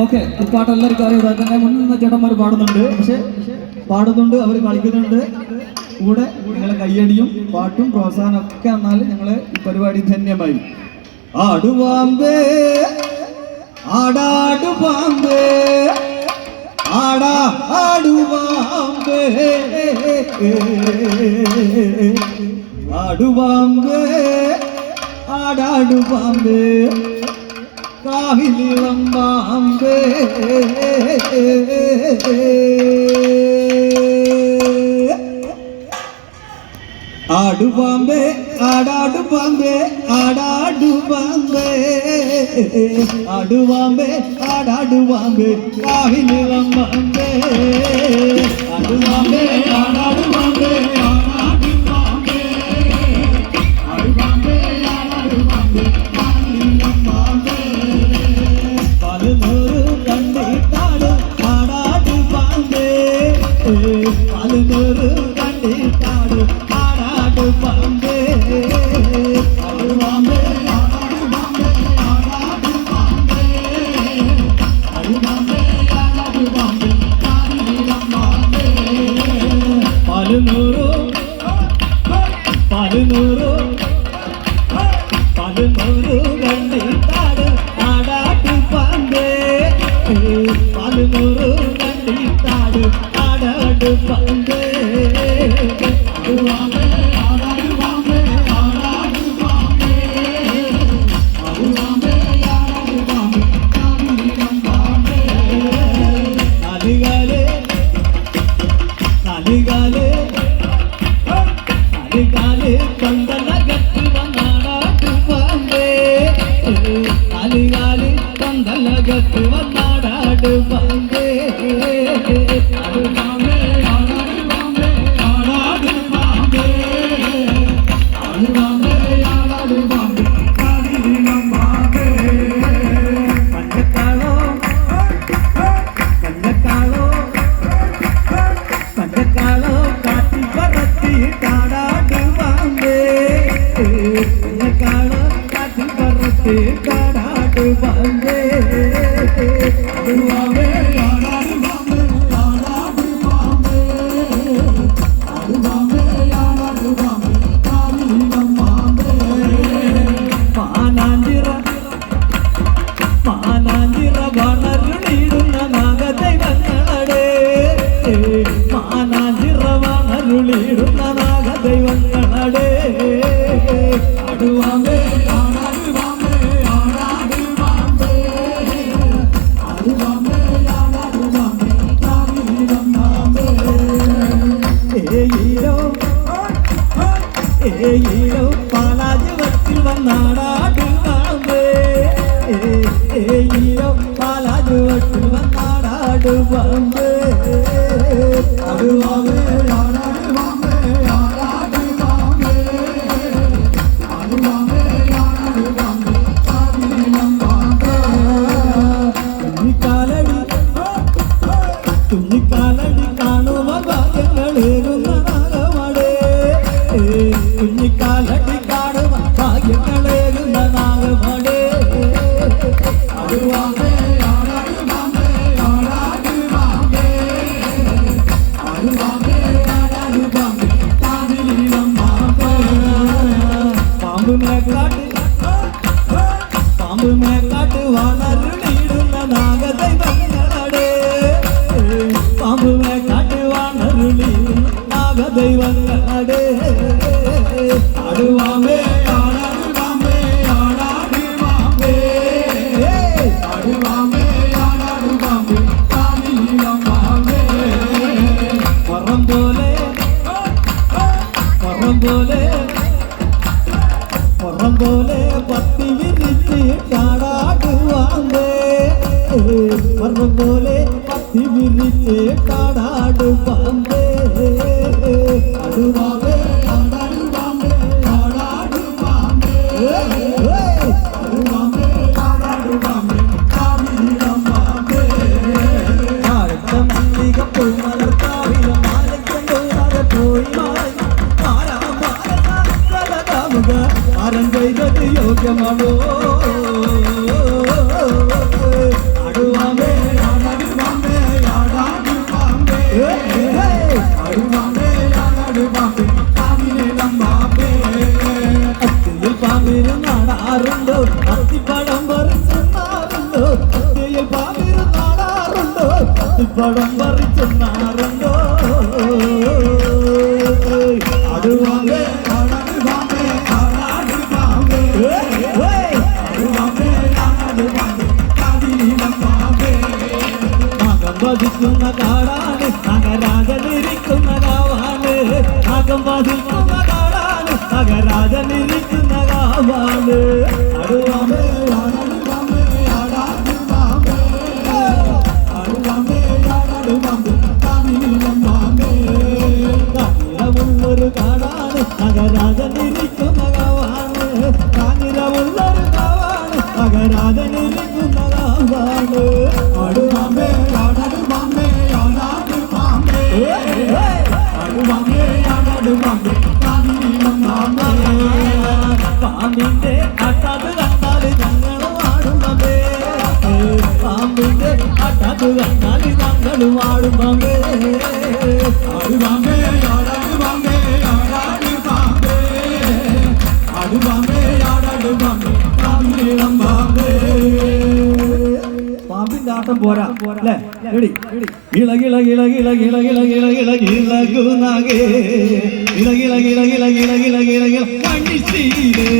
Okay ഈ പാട്ട് എല്ലാവർക്കും അറിയാം തന്നെ മുന്നേ ചേട്ടന്മാർ പാടുന്നുണ്ട്. പക്ഷെ പാടുന്നുണ്ട് അവർ കളിക്കുന്നുണ്ട്. കൂടെ നിങ്ങളെ കയ്യടിയും പാട്ടും പ്രോത്സാഹനം ഒക്കെ എന്നാൽ ഞങ്ങളെ ഈ പരിപാടി ധന്യമായി. ആടുവാമ്പേ ആടാടു ആടാ കാഹിലമ്പാമ്പേ ആടുപാമ്പേ ആടാടുപാമ്പേ ആടാടുപാമ്പേ ആടുവാമ്പേ ആടാടുവാമ്പേ കാഹിലമ്പാമ്പേ ആടുവാമ്പേ ആടാടു கட்டுவன் நாடாடுவாங்க காண காட்டில் பரத்து നാടാ. பாம்பு மேலாட்டு பாம்பு மேல பரம்போலே பத்தி விரித்து காடாடுவாங்க பரம்போலே பத்தி விரித்து காடாடுவாங்க அடுவாவே Bye. காரன் செய்தது யோகியமாவோ அடுவாமே அகலிருக்குன்னதாவானு அருவாமே அருவாமே அடாது பாமே அருவாமே அடாது பாமே தானிலம் பாமே காட்டில முன்னொரு காடானு அகராக நிறு ஆடும் ஆடும் பாம்பே ஆடு பாம்பே ஆடாடு பாம்பே ஆடாடு பாம்பே ஆடு பாம்பே ஆடாடு பாம்பே பாம்பிளம் பாம்பே பாம்பின் ஆட்டம் போரா அല്ലേ എടി ഇളകിളകിളകിളകിളകിളകിളകിളകിളകിളകുന്നകേ ഇളകിളകിളകിളകിളകിളകിളകിളകിള പണിശ്രീരേ